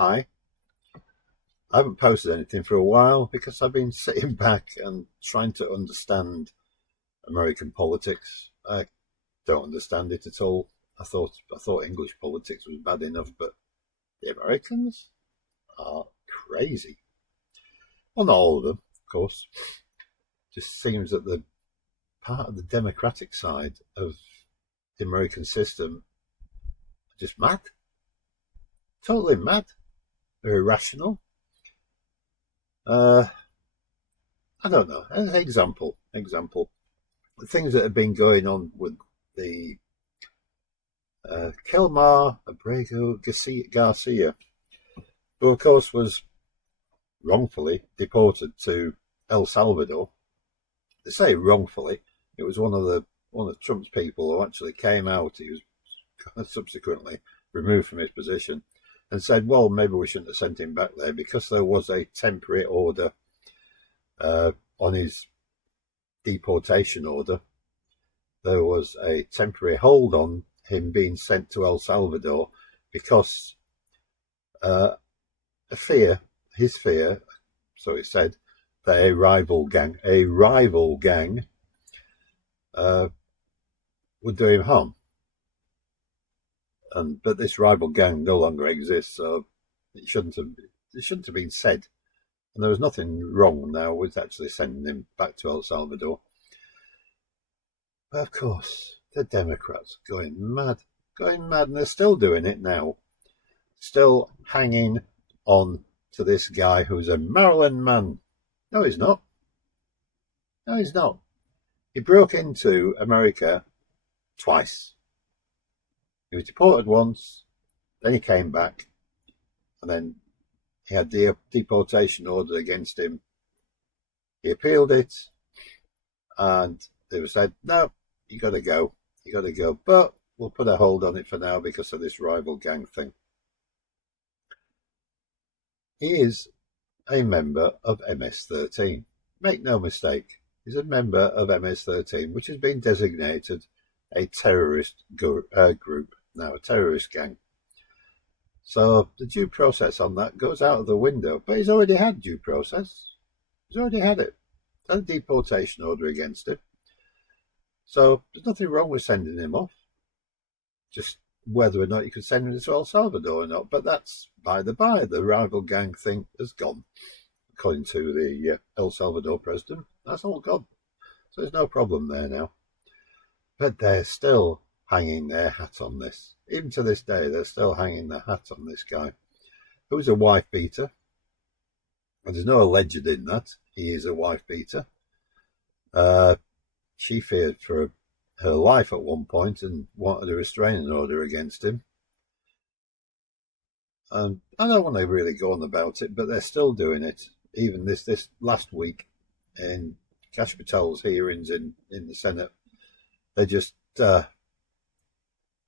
Hi. I haven't posted anything for a while because I've been sitting back and trying to understand American politics. I don't understand it at all. I thought English politics was bad enough, but the Americans are crazy. Well, not all of them, of course. Just seems that the part of the democratic side of the American system are just mad, totally mad. They're irrational. Uh, I don't know. An example. The things that have been going on with the Kelmar Abrego Garcia, who of course was wrongfully deported to El Salvador. They say wrongfully. It was one of Trump's people who actually came out. He was subsequently removed from his position and said, well, maybe we shouldn't have sent him back there because there was a temporary order on his deportation order. There was a temporary hold on him being sent to El Salvador because his fear, so he said, that a rival gang would do him harm. But this rival gang no longer exists, so it shouldn't have been said. And there was nothing wrong now with actually sending him back to El Salvador. But of course, the Democrats going mad, and they're still doing it now. Still hanging on to this guy who's a Maryland man. No, he's not. No, he's not. He broke into America twice. He was deported once, then he came back, and then he had the deportation order against him. He appealed it, and they said, no, you got to go. But we'll put a hold on it for now because of this rival gang thing. He is a member of MS-13. Make no mistake, he's a member of MS-13, which has been designated a terrorist group, now a terrorist gang. So the due process on that goes out of the window. But he's already had due process. He's already had it. A deportation order against him. So there's nothing wrong with sending him off. Just whether or not you could send him to El Salvador or not. But that's by the by. The rival gang thing has gone, according to the El Salvador president. That's all gone. So there's no problem there now. But they're still hanging their hat on this. Even to this day, they're still hanging their hat on this guy, who's a wife beater. And there's no alleged in that. He is a wife beater. She feared for her life at one point and wanted a restraining order against him. And I don't want to really go on about it, but they're still doing it. Even this last week in Kash Patel's hearings in the Senate, they're just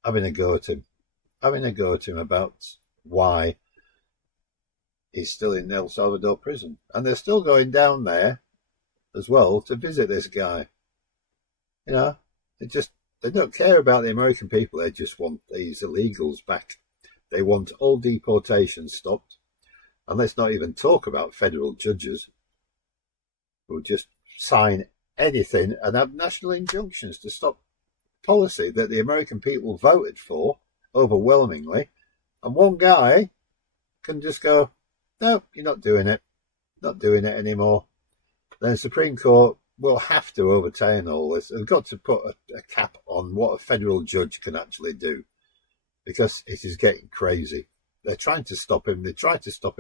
having a go at him about why he's still in El Salvador prison. And they're still going down there as well to visit this guy. You know, they don't care about the American people. They just want these illegals back. They want all deportations stopped. And let's not even talk about federal judges who just sign anything and have national injunctions to stop policy that the American people voted for overwhelmingly. And one guy can just go, no, you're not doing it. Not doing it anymore. Then the Supreme Court will have to overturn all this. They've got to put a cap on what a federal judge can actually do because it is getting crazy. They're trying to stop him. They try to stop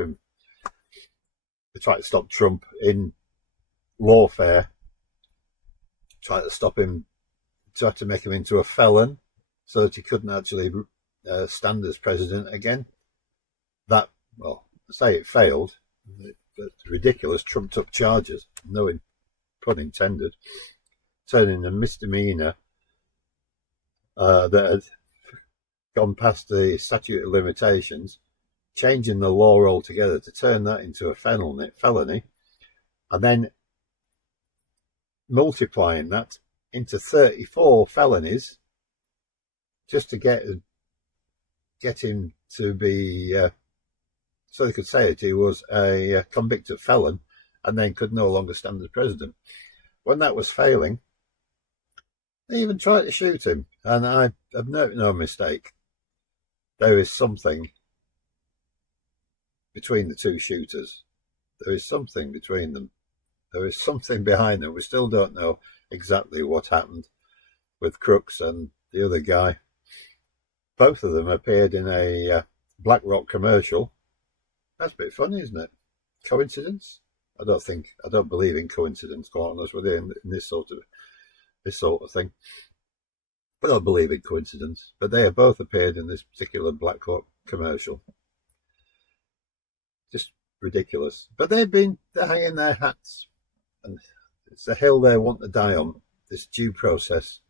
Trump in lawfare. Try to stop him. Try to make him into a felon so that he couldn't actually stand as president again. That, well, say it failed. It's ridiculous. Trump took charges, no pun intended, turning a misdemeanor that had gone past the statute of limitations, changing the law altogether to turn that into a felony, and then multiplying that into 34 felonies just to get him to be so they could say that he was a convicted felon and then could no longer stand as president. When that was failing, they even tried to shoot him. And I have no mistake. There is something between the two shooters. There is something between them. There is something behind them. We still don't know exactly what happened with Crooks and the other guy. Both of them appeared in a BlackRock commercial. That's a bit funny, isn't it? Coincidence? I don't believe in coincidence, quite honest with you, in this sort of thing. I don't believe in coincidence, but they have both appeared in this particular BlackRock commercial. Just ridiculous. But they're hanging their hats, and it's the hill they want to die on. This due process.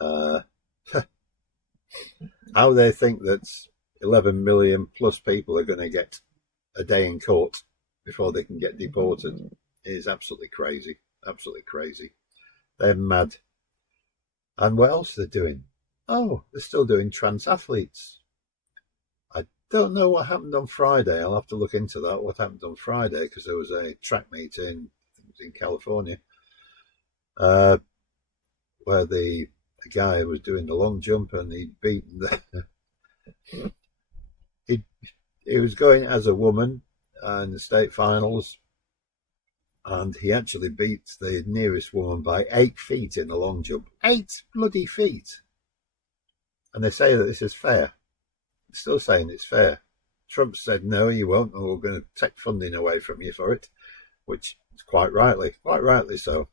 How they think that 11 million plus people are going to get a day in court before they can get deported is absolutely crazy. Absolutely crazy. They're mad. And what else are they doing? Oh, they're still doing trans athletes. I don't know what happened on Friday. I'll have to look into that. What happened on Friday? Because there was a track meet in California, where the guy was doing the long jump and he'd beaten he was going as a woman in the state finals, and he actually beat the nearest woman by 8 feet in the long jump. 8 bloody feet. And they say that this is fair. They're still saying it's fair. Trump said, no, you won't, and we're going to take funding away from you for it, which is quite rightly so.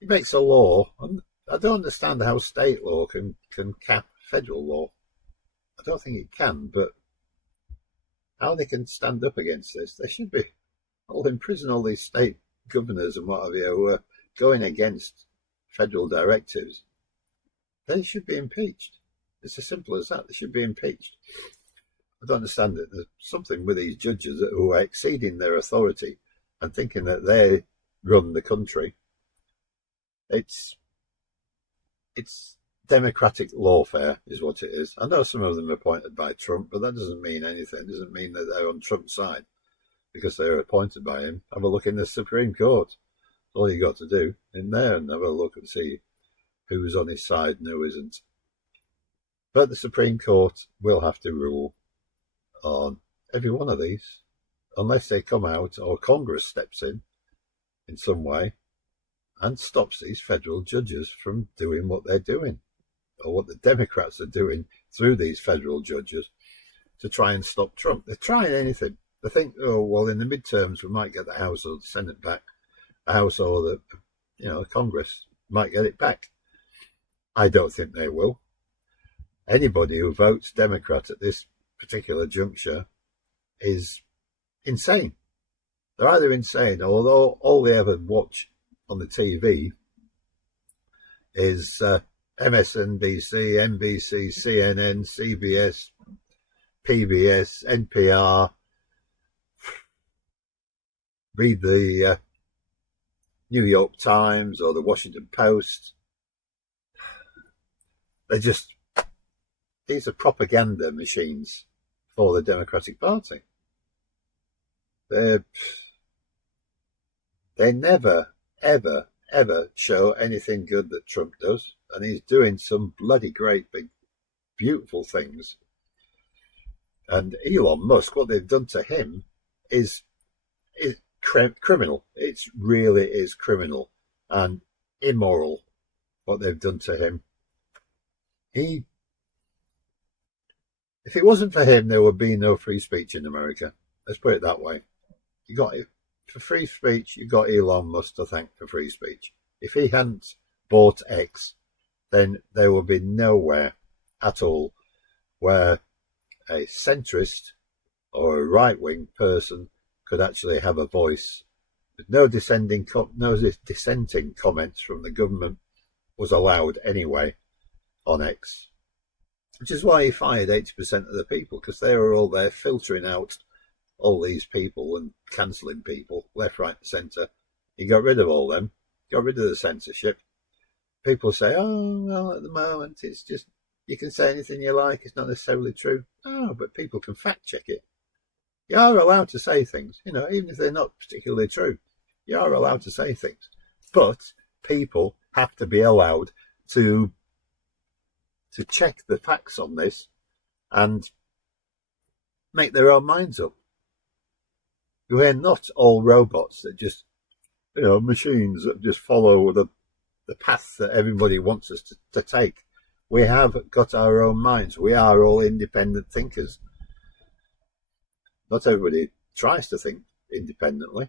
He makes a law, and I don't understand how state law can cap federal law. I don't think it can, but how they can stand up against this? They should be all in prison, all these state governors and what have you who are going against federal directives. They should be impeached. It's as simple as that. They should be impeached. I don't understand it. There's something with these judges who are exceeding their authority and thinking that they run the country. It's democratic lawfare is what it is. I know some of them are appointed by Trump, but that doesn't mean anything. It doesn't mean that they're on Trump's side because they're appointed by him. Have a look in the Supreme Court. That's all you got to do in there and have a look and see who's on his side and who isn't. But the Supreme Court will have to rule on every one of these unless they come out or Congress steps in some way and stops these federal judges from doing what they're doing, or what the Democrats are doing through these federal judges to try and stop Trump. They're trying anything. They think, oh, well, in the midterms, we might get the House or the Senate back. The House or the Congress might get it back. I don't think they will. Anybody who votes Democrat at this particular juncture is insane. They're either insane, or all they ever watch on the TV is MSNBC, NBC, CNN, CBS, PBS, NPR. Read the New York Times or the Washington Post. These are propaganda machines for the Democratic Party. They never, ever, ever show anything good that Trump does. And he's doing some bloody great, big, beautiful things. And Elon Musk, what they've done to him is criminal. It really is criminal and immoral, what they've done to him. If it wasn't for him, there would be no free speech in America. Let's put it that way. For free speech, you got Elon Musk to thank for free speech. If he hadn't bought X, then there would be nowhere at all where a centrist or a right-wing person could actually have a voice. But no dissenting comments from the government was allowed anyway on X, which is why he fired 80% of the people, because they were all there filtering out all these people and cancelling people left, right, and centre. He got rid of all them, got rid of the censorship. People say, oh, well, at the moment it's just You can say anything you like, it's not necessarily true. Oh, but people can fact check it. You are allowed to say things, even if they're not particularly true. You are allowed to say things. But people have to be allowed to check the facts on this and make their own minds up. We're not all robots that just, machines that just follow the path that everybody wants us to take. We have got our own minds. We are all independent thinkers. Not everybody tries to think independently.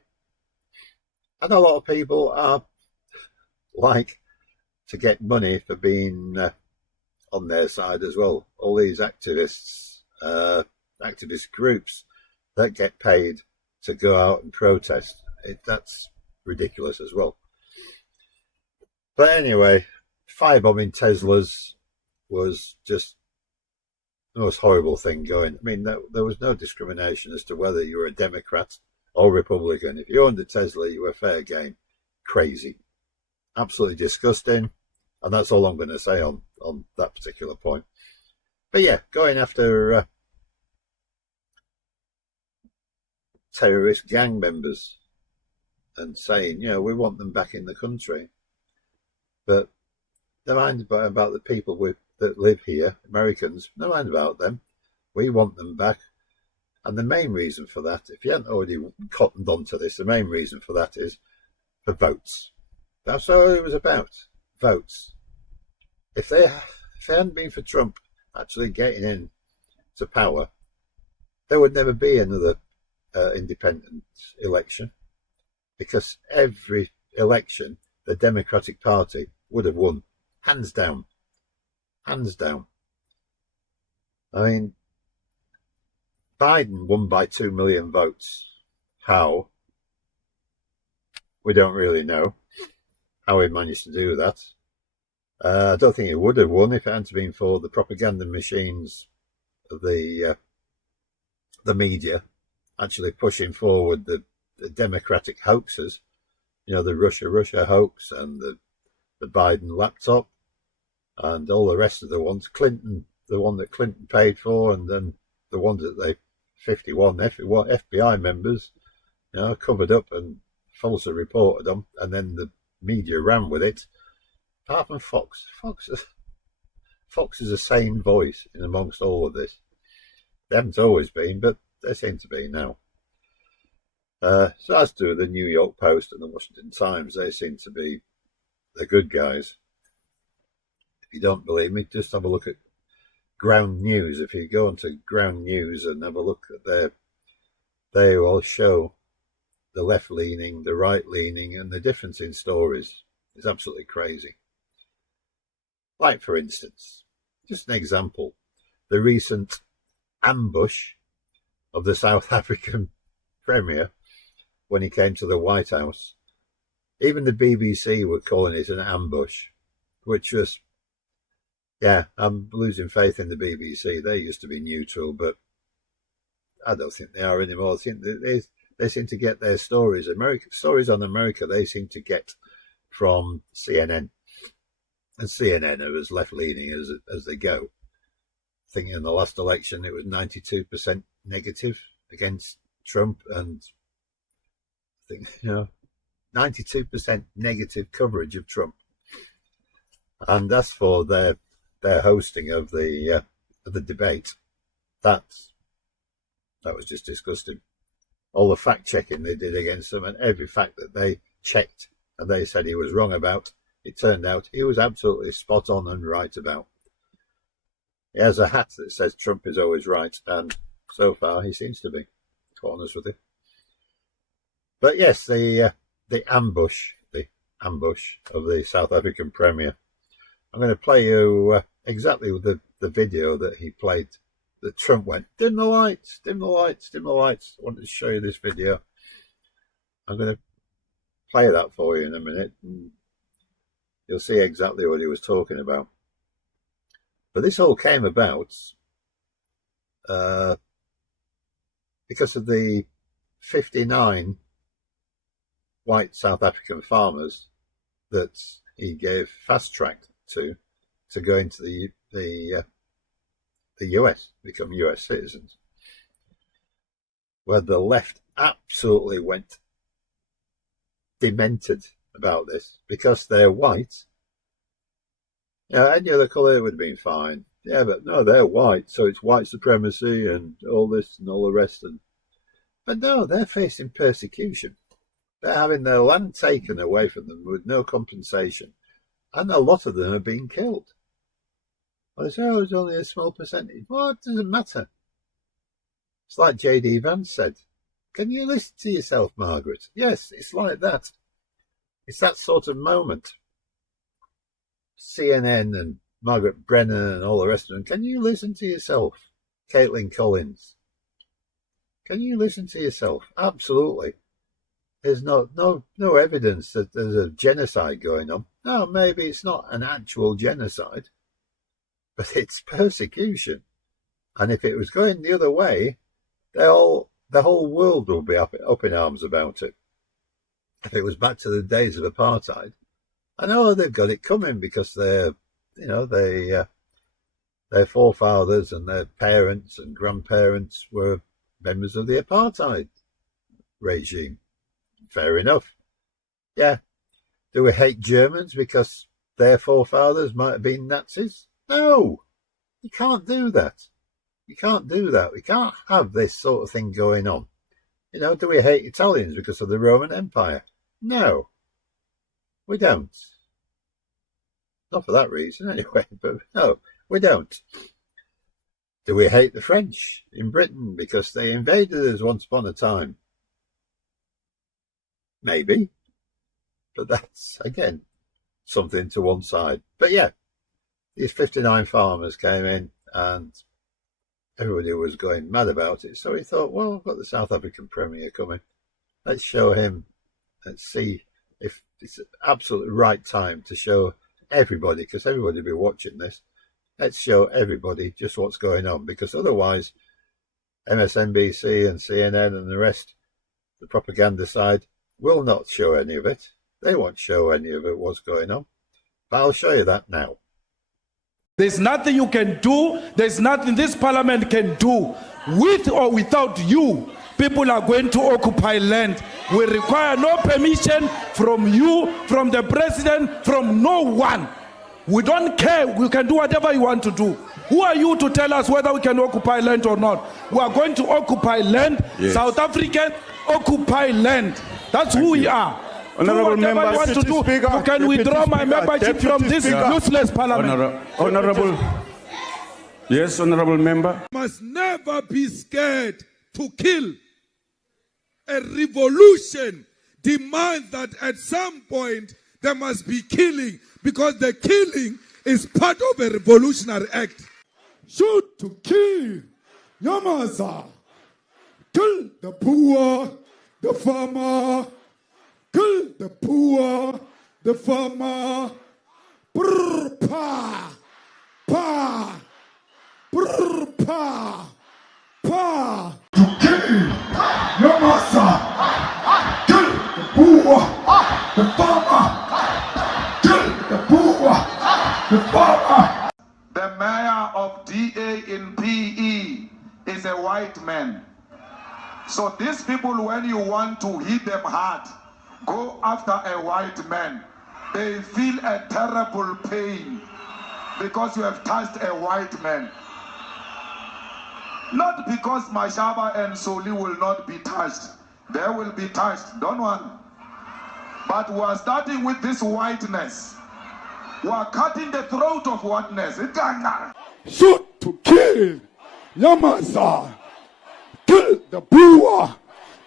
And a lot of people are like to get money for being on their side as well. All these activist groups that get paid to go out and protest. That's ridiculous as well. But anyway, firebombing Teslas was just the most horrible thing going. I mean, there was no discrimination as to whether you were a Democrat or Republican. If you owned a Tesla, you were fair game. Crazy. Absolutely disgusting. And that's all I'm going to say on that particular point. But yeah, going after terrorist gang members and saying, we want them back in the country. But never mind about the people that live here, Americans, never mind about them. We want them back. And the main reason for that, if you haven't already cottoned onto this, the main reason for that is for votes. That's all it was about, votes. If they hadn't been for Trump actually getting in to power, there would never be another independent election, because every election the Democratic Party would have won, hands down. Hands down. I mean, Biden won by 2 million votes. How? We don't really know how he managed to do that. I don't think he would have won if it hadn't been for the propaganda machines of the media actually pushing forward the democratic hoaxes, the Russia hoax and the Biden laptop and all the rest of the ones. Clinton, the one that Clinton paid for, and then the ones that they 51 FBI members, covered up and falsely reported them, and then the media ran with it. Apart from Fox is a sane voice in amongst all of this. They haven't always been, but they seem to be now. So as do the New York Post and the Washington Times, they seem to be the good guys. If you don't believe me, just have a look at Ground News. If you go onto Ground News and have a look at they all show the left-leaning, the right-leaning, and the difference in stories is absolutely crazy. Like, for instance, just an example, the recent ambush of the South African Premier when he came to the White House. Even the BBC were calling it an ambush, which was, I'm losing faith in the BBC. They used to be neutral, but I don't think they are anymore. I think they seem to get their stories on America, they seem to get from CNN. And CNN are as left-leaning as they go. I think in the last election it was 92% negative against Trump, and I think 92% negative coverage of Trump. And as for their hosting of the debate, that was just disgusting. All the fact checking they did against him, and every fact that they checked and they said he was wrong about, it turned out he was absolutely spot on and right about. He has a hat that says Trump is always right, and so far he seems to be, to be honest with you. But yes, the ambush of the South African Premier. I'm going to play you exactly the video that he played, that Trump went, dim the lights, dim the lights, dim the lights. I wanted to show you this video. I'm going to play that for you in a minute, and you'll see exactly what he was talking about. But this all came about because of the 59 white South African farmers that he gave fast track to go into the the US, become US citizens, where the left absolutely went demented about this because they're white. Any other colour would have been fine. Yeah, but no, they're white, so it's white supremacy and all this and all the rest. But no, they're facing persecution. They're having their land taken away from them with no compensation. And a lot of them are being killed. Well, they say, it's only a small percentage. Well, it doesn't matter. It's like J.D. Vance said. Can you listen to yourself, Margaret? Yes, it's like that. It's that sort of moment. CNN and Margaret Brennan and all the rest of them. Can you listen to yourself? Caitlin Collins. Can you listen to yourself? Absolutely. There's no evidence that there's a genocide going on. No, maybe it's not an actual genocide, but it's persecution. And if it was going the other way, the whole world would be up in arms about it. If it was back to the days of apartheid, I know they've got it coming because their forefathers and their parents and grandparents were members of the apartheid regime. Fair enough. Yeah. Do we hate Germans because their forefathers might have been Nazis? No. You can't do that. You can't do that. We can't have this sort of thing going on. Do we hate Italians because of the Roman Empire? No. We don't. Not for that reason anyway, but no, we don't. Do we hate the French in Britain because they invaded us once upon a time? Maybe. But that's, again, something to one side. But yeah, these 59 farmers came in and everybody was going mad about it. So he thought, well, I've got the South African Premier coming. Let's show him. Let's see if it's the absolute right time to show everybody, because everybody will be watching this. Let's show everybody just what's going on, because otherwise MSNBC and CNN and the rest, the propaganda side, will not show any of it. They won't show any of it, what's going on. But I'll show you that now. There's nothing you can do. There's nothing this parliament can do. With or without you, people are going to occupy land. We require no permission from you, from the president, from no one. We don't care. We can do whatever you want to do. Who are you to tell us whether we can occupy land or not? We are going to occupy land. Yes. South African, occupy land. That's who we are. Honourable member, want to do. Speaker, you can withdraw my membership from this useless parliament. Honourable. Yes, honourable member. Must never be scared to kill. A revolution demands that at some point there must be killing, because the killing is part of a revolutionary act. Shoot to kill. Yamaza. Kill the poor, the farmer. Kill the poor, the farmer. Brr, pa, pa, brr, pa, pa. To kill your master. Kill the poor, the farmer. Kill the poor, the farmer. The mayor of DA in PE is a white man. So these people, when you want to hit them hard, go after a white man. They feel a terrible pain because you have touched a white man. Not because Mashaba and Soli will not be touched. They will be touched, don't worry. But we are starting with this whiteness. We are cutting the throat of whiteness. Shoot to kill. Yamaza. Kill the poor,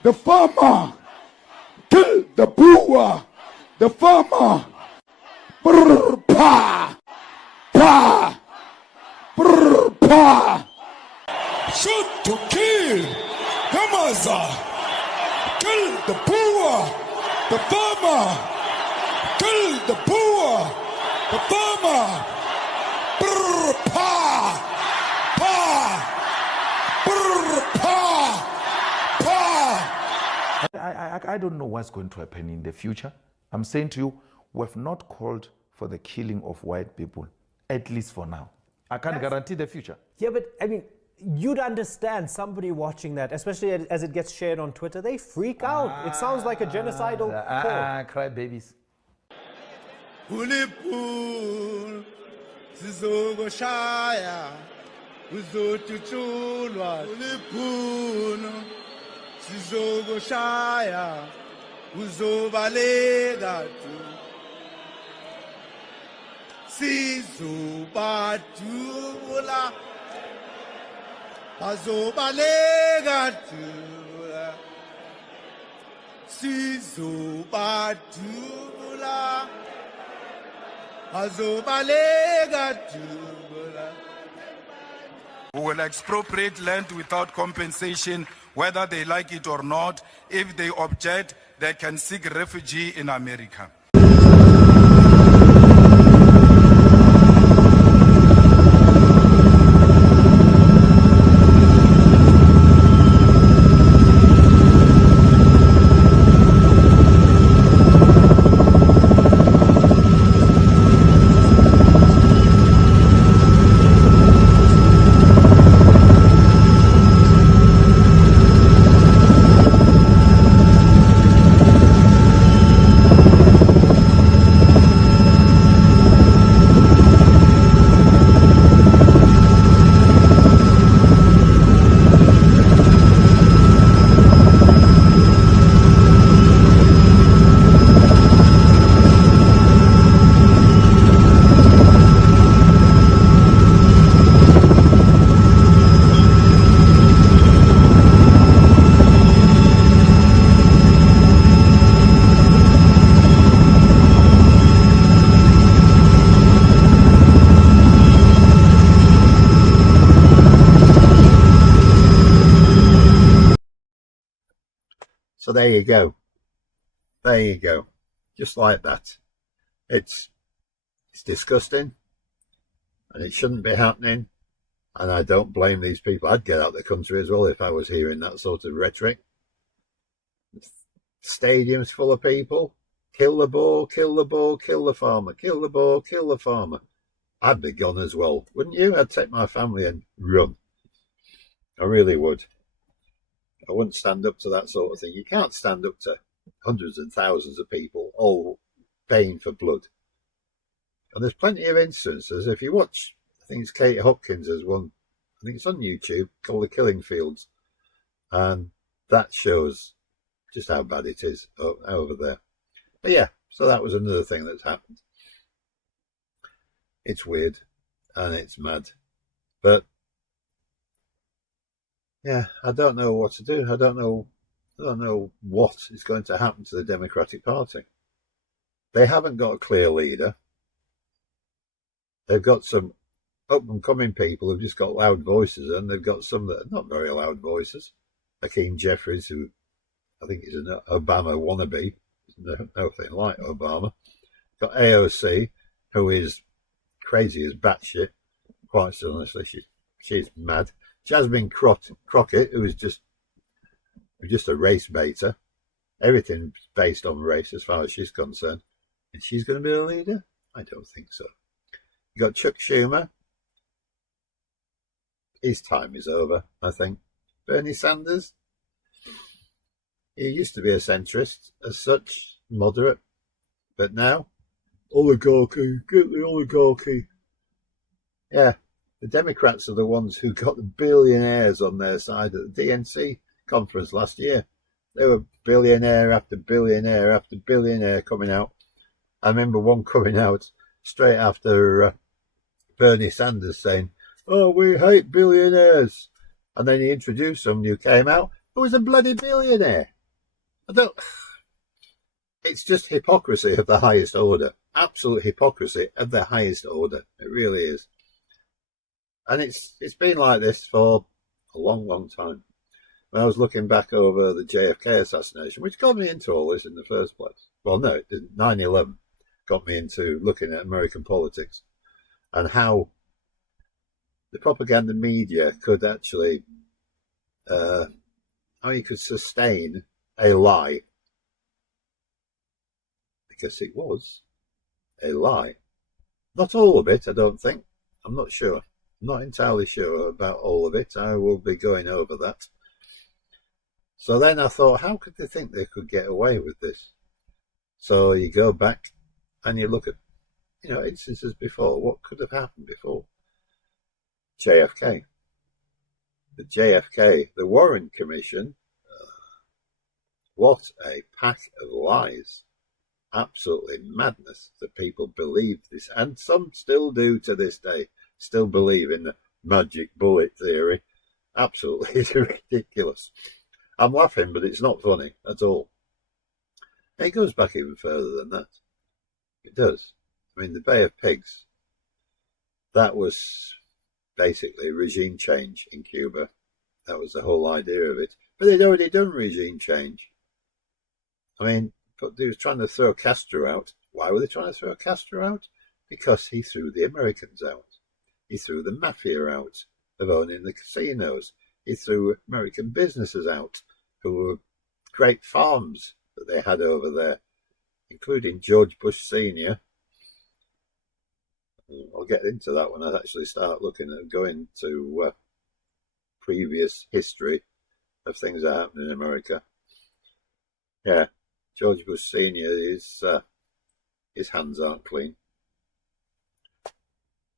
the farmer. Kill the poor, the farmer. Brr, pa, pa, brr, pa. Shoot to kill. Yamaza. Kill the poor, the farmer. Kill the poor, the farmer. Brr, pa, pa, brr, pa, pa. I don't know what's going to happen in the future. I'm saying to you, we have not called for the killing of white people, at least for now. I can't guarantee the future. Yeah, but I mean, you'd understand somebody watching that, especially as it gets shared on Twitter, they freak out. It sounds like a genocidal call. Cry babies. Ulipul sizokushaya uzotutshulwa uliphuno sizokushaya uzobaleka tu sizobadula bazobaleka tu sizobadula Who will expropriate land without compensation, whether they like it or not. If they object, they can seek refuge in America. So there you go. There you go. Just like that. It's disgusting, and it shouldn't be happening. And I don't blame these people. I'd get out of the country as well if I was hearing that sort of rhetoric. Stadiums full of people. Kill the boar, kill the boar, kill the farmer. Kill the boar, kill the farmer. I'd be gone as well, wouldn't you? I'd take my family and run. I really would. I wouldn't stand up to that sort of thing. You can't stand up to hundreds and thousands of people all paying for blood. And there's plenty of instances. If you watch, I think it's Kate Hopkins has one, I think it's on YouTube, called The Killing Fields. And that shows just how bad it is over there. But yeah, so that was another thing that's happened. It's weird and it's mad. But yeah, I don't know what to do. I don't know what is going to happen to the Democratic Party. They haven't got a clear leader. They've got some up-and-coming people who've just got loud voices, and they've got some that are not very loud voices. Hakeem Jeffries, who I think is an Obama wannabe, nothing like Obama. Got AOC, who is crazy as batshit. Quite honestly, she's mad. Jasmine Crockett, who is just a race baiter. Everything's based on race as far as she's concerned. And she's going to be a leader? I don't think so. You got Chuck Schumer. His time is over, I think. Bernie Sanders. He used to be a centrist, as such, moderate. But now, oligarchy, get the oligarchy. Yeah, the Democrats are the ones who got the billionaires on their side at the DNC conference last year. They were billionaire after billionaire after billionaire coming out. I remember one coming out straight after Bernie Sanders saying, "Oh, we hate billionaires." And then he introduced someone who came out who was a bloody billionaire. It's just hypocrisy of the highest order. Absolute hypocrisy of the highest order. It really is. And it's been like this for a long, long time. When I was looking back over the JFK assassination, which got me into all this in the first place. Well, no, it didn't. 9/11 got me into looking at American politics and how the propaganda media could actually, how you could sustain a lie. Because it was a lie. Not all of it, I don't think. I'm not sure. I'm not entirely sure about all of it. I will be going over that. So then I thought, how could they think they could get away with this? So you go back and you look at, instances before. What could have happened before? JFK. The JFK, the Warren Commission, what a pack of lies. Absolutely madness that people believe this. And some still do to this day. Still believe in the magic bullet theory. Absolutely ridiculous. I'm laughing, but it's not funny at all. It goes back even further than that. It does. I mean, the Bay of Pigs, that was basically regime change in Cuba. That was the whole idea of it. But they'd already done regime change. I mean, but they were trying to throw Castro out. Why were they trying to throw Castro out? Because he threw the Americans out. He threw the mafia out of owning the casinos. He threw American businesses out who were great farms that they had over there, including George Bush Sr. I'll get into that when I actually start looking at going to previous history of things that happened in America. Yeah, George Bush Sr. His hands aren't clean.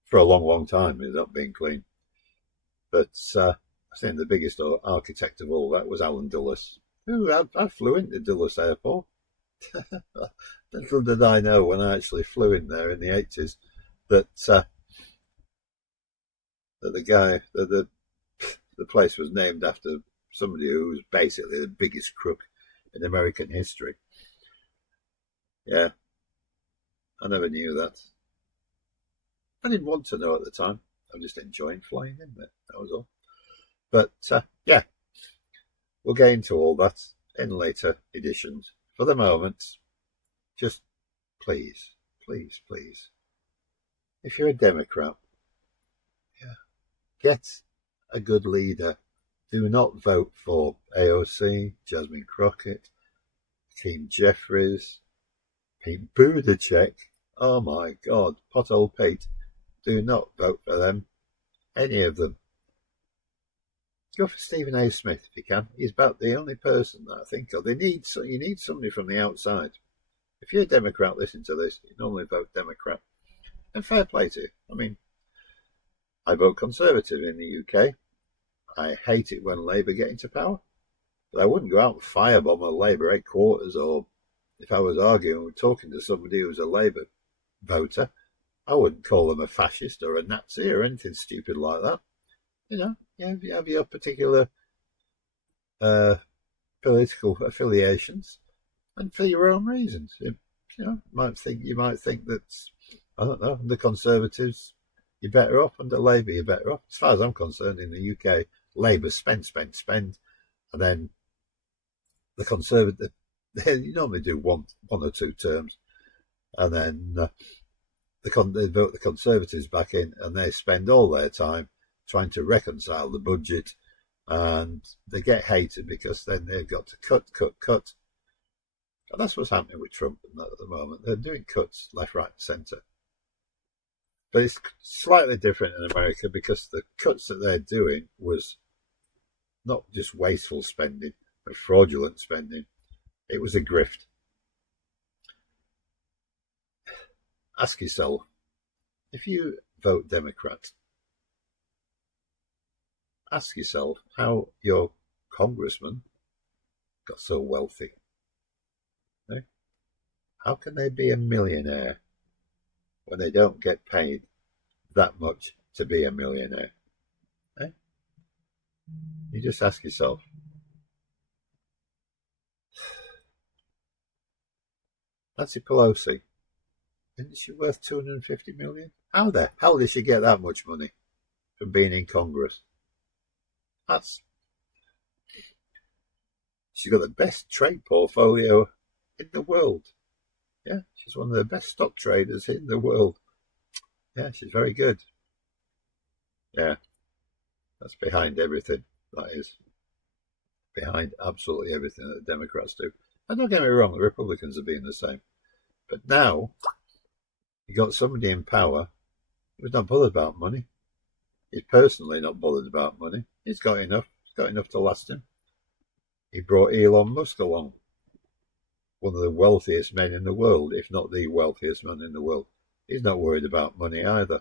For a long, long time, he's not been clean. But I think the biggest architect of all that was Alan Dulles. I flew into Dulles Airport. Little did I know when I actually flew in there in the 80s that the place was named after somebody who was basically the biggest crook in American history. Yeah, I never knew that. I didn't want to know at the time. I was just enjoying flying in there. That was all. But yeah, we'll get into all that in later editions. For the moment, just please, please, please, if you're a Democrat, get a good leader. Do not vote for AOC, Jasmine Crockett, Keem Jeffries, Pete Buttigieg. Oh my God, Pothole Pete. Do not vote for them. Any of them. Go for Stephen A. Smith if you can. He's about the only person that I think of. You need somebody from the outside. If you're a Democrat, listen to this. You normally vote Democrat. And fair play to you. I mean, I vote Conservative in the UK. I hate it when Labour get into power. But I wouldn't go out and firebomb a Labour headquarters, or if I was arguing or talking to somebody who was a Labour voter, I wouldn't call them a fascist or a Nazi or anything stupid like that. You have your particular political affiliations, and for your own reasons. You might think that, I don't know, the Conservatives, you're better off, under Labour you're better off. As far as I'm concerned, in the UK, Labour spend, and then the Conservative, you normally do one or two terms, and then they vote the Conservatives back in, and they spend all their time trying to reconcile the budget, and they get hated because then they've got to cut. And that's what's happening with Trump at the moment. They're doing cuts left, right, and centre. But it's slightly different in America because the cuts that they're doing was not just wasteful spending, but fraudulent spending. It was a grift. Ask yourself, if you vote Democrat, ask yourself how your congressman got so wealthy. Okay? How can they be a millionaire when they don't get paid that much to be a millionaire? Okay? You just ask yourself. Nancy Pelosi, isn't she worth 250 million? How the hell did she get that much money from being in Congress? She's got the best trade portfolio in the world. Yeah, she's one of the best stock traders in the world. Yeah, she's very good. Yeah, that's behind everything. That is behind absolutely everything that the Democrats do. And don't get me wrong, the Republicans are being the same. But now, you got somebody in power who's not bothered about money. He's personally not bothered about money. He's got enough. He's got enough to last him. He brought Elon Musk along, one of the wealthiest men in the world, if not the wealthiest man in the world. He's not worried about money either.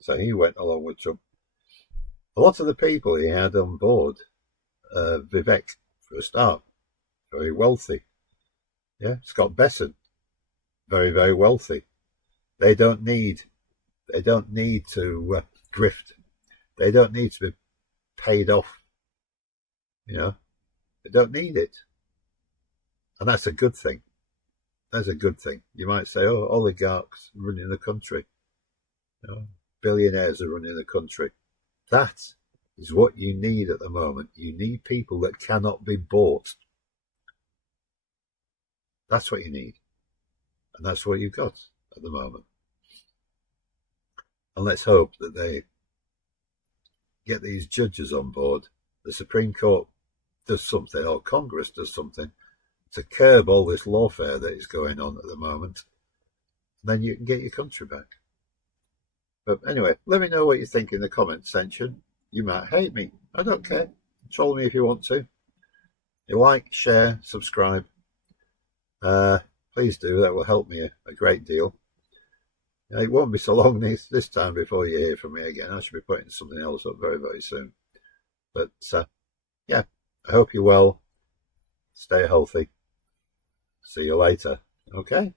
So he went along with Trump. A lot of the people he had on board, Vivek, for a start, very wealthy. Yeah, Scott Besson, very, very wealthy. They don't need to grift. They don't need to be paid off. You know, they don't need it. And that's a good thing. That's a good thing. You might say, oh, oligarchs running the country. You know, billionaires are running the country. That is what you need at the moment. You need people that cannot be bought. That's what you need. And that's what you've got at the moment. And let's hope that they get these judges on board. The Supreme Court does something, or Congress does something, to curb all this lawfare that is going on at the moment. Then you can get your country back. But anyway, let me know what you think in the comments section. You might hate me. I don't care. Troll me if you want to. You like, share, subscribe. Please do. That will help me a great deal. It won't be so long this time before you hear from me again. I should be putting something else up very, very soon. But yeah, I hope you're well. Stay healthy. See you later. Okay?